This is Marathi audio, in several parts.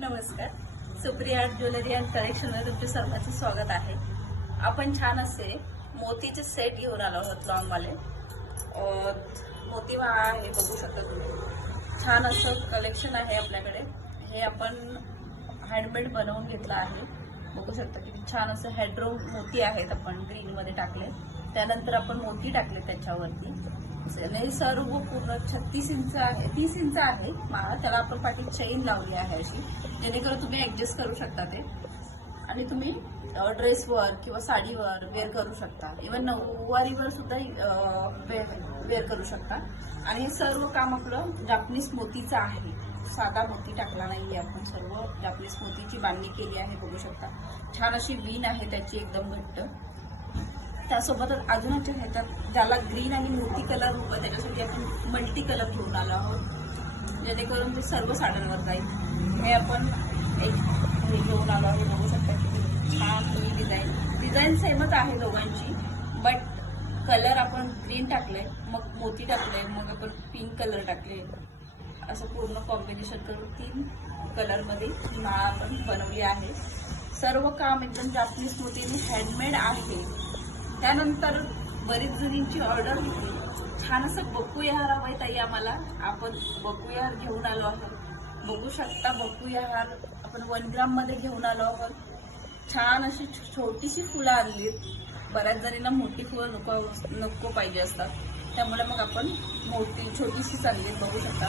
नमस्कार. सुप्रिया आर्ट ज्वेलरी अँड कलेक्शनवर तुमचे सर्वांचे स्वागत आहे. आपण छान असे मोतीचे सेट घेऊन आलो आहोत लॉंगवाले. मोती आहे बघू शकता तुम्ही. छान असं कलेक्शन आहे आपल्याकडे. हे आपण हँडमेड बनवून घेतलं आहे. बघू शकता किती छान असं हेडरोम मोती आहेत. आपण ग्रीनमध्ये टाकले, त्यानंतर आपण मोती टाकले त्याच्यावरती. सर्व पूर्ण 36 इंच आहे, 30 इंच आहे माळा. त्याला आपण पाठी चेन लावली आहे अशी, जेणेकरून तुम्ही ऍडजस्ट करू शकता ते. आणि तुम्ही ड्रेसवर किंवा साडीवर वेअर करू शकता. इव्हन नऊवारीवर सुद्धा वेअर करू शकता. आणि हे सर्व काम आपलं जापनीज मोतीचं आहे. साधा मोती टाकला नाहीये आपण, सर्व जापनीज मोतीची बांधणी केली आहे. बघू शकता छान अशी वीण आहे त्याची, एकदम घट्ट. त्यासोबतच अजूनच ह्याच्यात ज्याला ग्रीन आणि मोती कलर होतं त्याच्यासाठी आपण मल्टी कलर घेऊन आलो आहोत, जेणेकरून ते सर्व साड्यांवर जाईल. हे आपण एक हे घेऊन आलो आहोत. बघू शकता की छान ही डिझाईन सेमच आहे दोघांची, बट कलर आपण ग्रीन टाकले, मग मोती टाकले, मग आपण पिंक कलर टाकले. असं पूर्ण कॉम्बिनेशन करून 3 कलरमध्ये ही माळा आपण बनवली आहे. सर्व काम एकदम जापनीज मोतीने हँडमेड आहे. त्यानंतर बरीच जणींची ऑर्डर होती. छान असं बकुयाहार हवाय ताई आम्हाला. आपण बकुयाहार घेऊन आलो आहोत. बघू शकता बकुयाहार आपण 1 ग्राममध्ये घेऊन आलो आहोत. छान अशी छोटीशी फुलं आणलीत. बऱ्याच जणींना मोठी फुलं नको पाहिजे असतात, त्यामुळे मग आपण छोटीशीच आणली. बघू शकता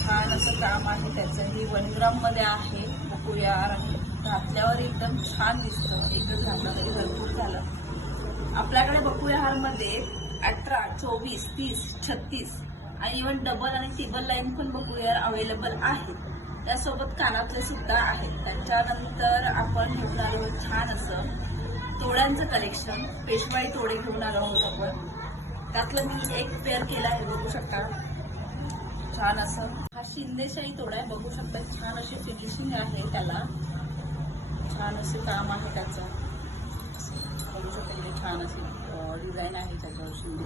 छान असं काम आहे त्याचं. ही 1 ग्राममध्ये आहे. बकुयाहार आहे, घातल्यावर एकदम छान दिसतं. एकच घातलं तरी भरपूर झालं. आपल्याकडे बकुयाहारमध्ये 18, 24, 30, 36 आणि इव्हन डबल आणि ट्रिपल लाईन पण बकुयाहार अवेलेबल आहे. त्यासोबत कानातले सुद्धा आहेत. त्याच्यानंतर आपण घेऊन आलो छान असं तोड्यांचं कलेक्शन. पेशवाई तोडे घेऊन आलो आहोत आपण. त्यातलं मी एक पेअर केला आहे. बघू शकता छान असं. हा शिंदेशाही तोडा आहे. बघू शकता छान अशी फिनिशिंग आहे त्याला. छान असे काम आहे त्याचं. बघू शकता छान अशी डिझाईन आहे त्याच्यावर शिंदे.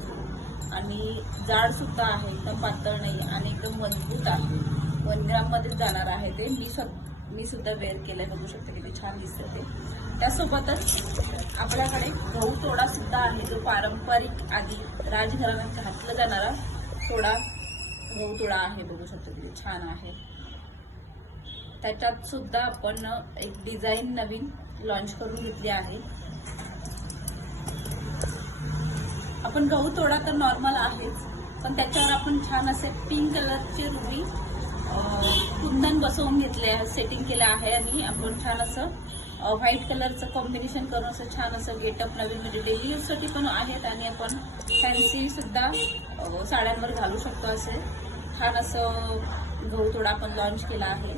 आणि जाड सुद्धा आहे, एकदम पातळ नाही आणि एकदम मजबूत आहे. 1 ग्राममध्येच जाणार आहे ते. मी सुद्धा वेअर केलंय. बघू शकता किती छान दिसतं ते. त्यासोबतच आपल्याकडे गहू तोडा सुद्धा आहे, जो पारंपरिक आधी राजघराण्यात घातला जाणारा गहू तोडा आहे. बघू शकता किती छान आहे. त्याच्यात सुद्धा आपण एक डिझाईन नवीन लॉन्च करून घेतली आहे. आपण गहू तोडा तर नॉर्मल आहेच, पण त्याच्यावर आपण छान असे पिंक कलरचे रुबी कुंदन बसवून घेतले, सेटिंग केलं आहे. आणि आपण छान असं व्हाईट कलरचं कॉम्बिनेशन करून असं छान असं गेटअप नवीन, म्हणजे डेली यूजसाठी पण आहेत आणि आपण फॅन्सी सुद्धा साड्यांवर घालू शकतो. असे छान असं गहू तोडा आपण लॉन्च केला आहे.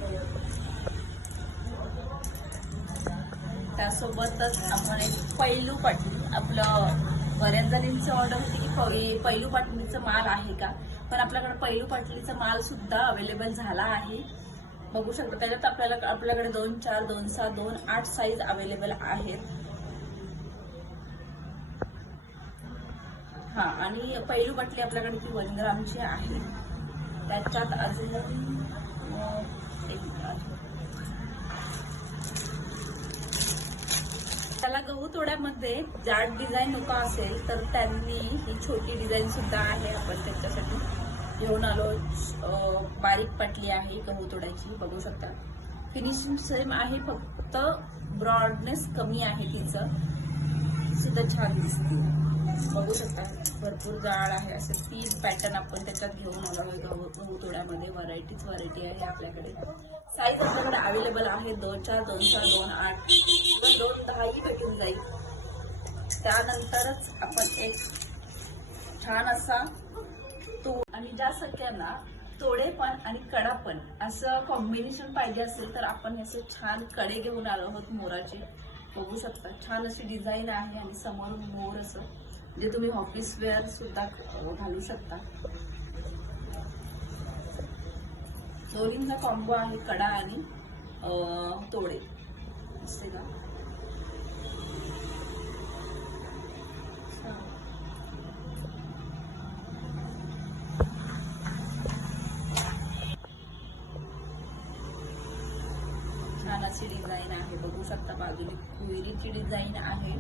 त्यासोबतच आपण एक पैलू पाटली, आपलं बऱ्याच जणींची ऑर्डर होती की पैलू पाटलीचं माल आहे का, पण आपल्याकडे पैलू पाटलीचा माल सुद्धा अवेलेबल झाला आहे. बघू शकता त्याच्यात आपल्याकडे 2, 4, 2, 6, 2, 8 साईज अवेलेबल आहेत. हा, आणि पैलू पाटली आपल्याकडे ती 1 ग्रामची आहे. त्याच्यात अजून त्याला गहू तोड्यामध्ये जाड डिझाईन नको असेल तर त्यांनी ही छोटी डिझाईन सुद्धा आहे. आपण त्याच्यासाठी घेऊन आलो. बारीक पाटली आहे गहू तोड्याची. बघू शकता फिनिशिंग सेम आहे, फक्त ब्रॉडनेस कमी आहे. तिचं सुद्धा छान दिसते. बघू शकता भरपूर जाड आहे. असे 3 पॅटर्न आपण त्याच्यात घेऊन आलो आहे. गहू तोड्यामध्ये व्हरायटी आहे आपल्याकडे. साईज आपल्याकडे अवेलेबल आहे 2, 4, 2, 6, 2, 8 किंवा 2, 10 ही भेटून जाईल. त्यानंतरच आपण एक छान असा आणि ज्या सगळ्यांना तोडे पण आणि कडा पण असं कॉम्बिनेशन पाहिजे असेल तर आपण असे छान कडे घेऊन आलो आहोत मोराचे. बघू शकता छान अशी डिझाईन आहे आणि समोर मोर असं, जे तुम्ही ऑफिस वेअर सुद्धा घालू शकता. दोन्हींचा कॉम्बो आहे, कडा आणि तोडे असते ना. अशी डिझाईन आहे, बघू शकता. बाजूने क्वेरीची डिझाईन आहे,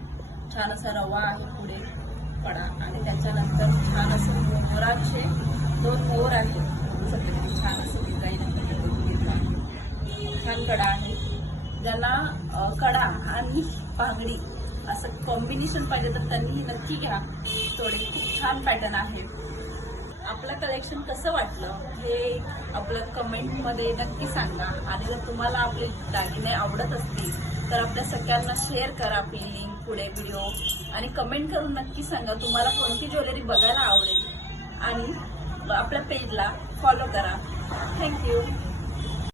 छान असा रवा आहे पुढे कडा, आणि त्याच्यानंतर छान असं मोराचे 2 मोर आहे, बघू शकता. किती छान असं डिझाईन आहे, छान कडा आहे. ज्यांना कडा आणि बांगडी असं कॉम्बिनेशन पाहिजे तर त्यांनी नक्की घ्या. थोडे खूप छान पॅटर्न आहे. आपलं कलेक्शन कसं वाटलं हे आपलं कमेंटमध्ये नक्की सांगा. आणि जर तुम्हाला आपले दागिने आवडत असतील तर आपल्या सगळ्यांना शेअर करा आपली लिंक पुढे व्हिडिओ, आणि कमेंट करून नक्की सांगा तुम्हाला कोणती ज्वेलरी बघायला आवडेल. आणि आपल्या पेजला फॉलो करा. थँक्यू.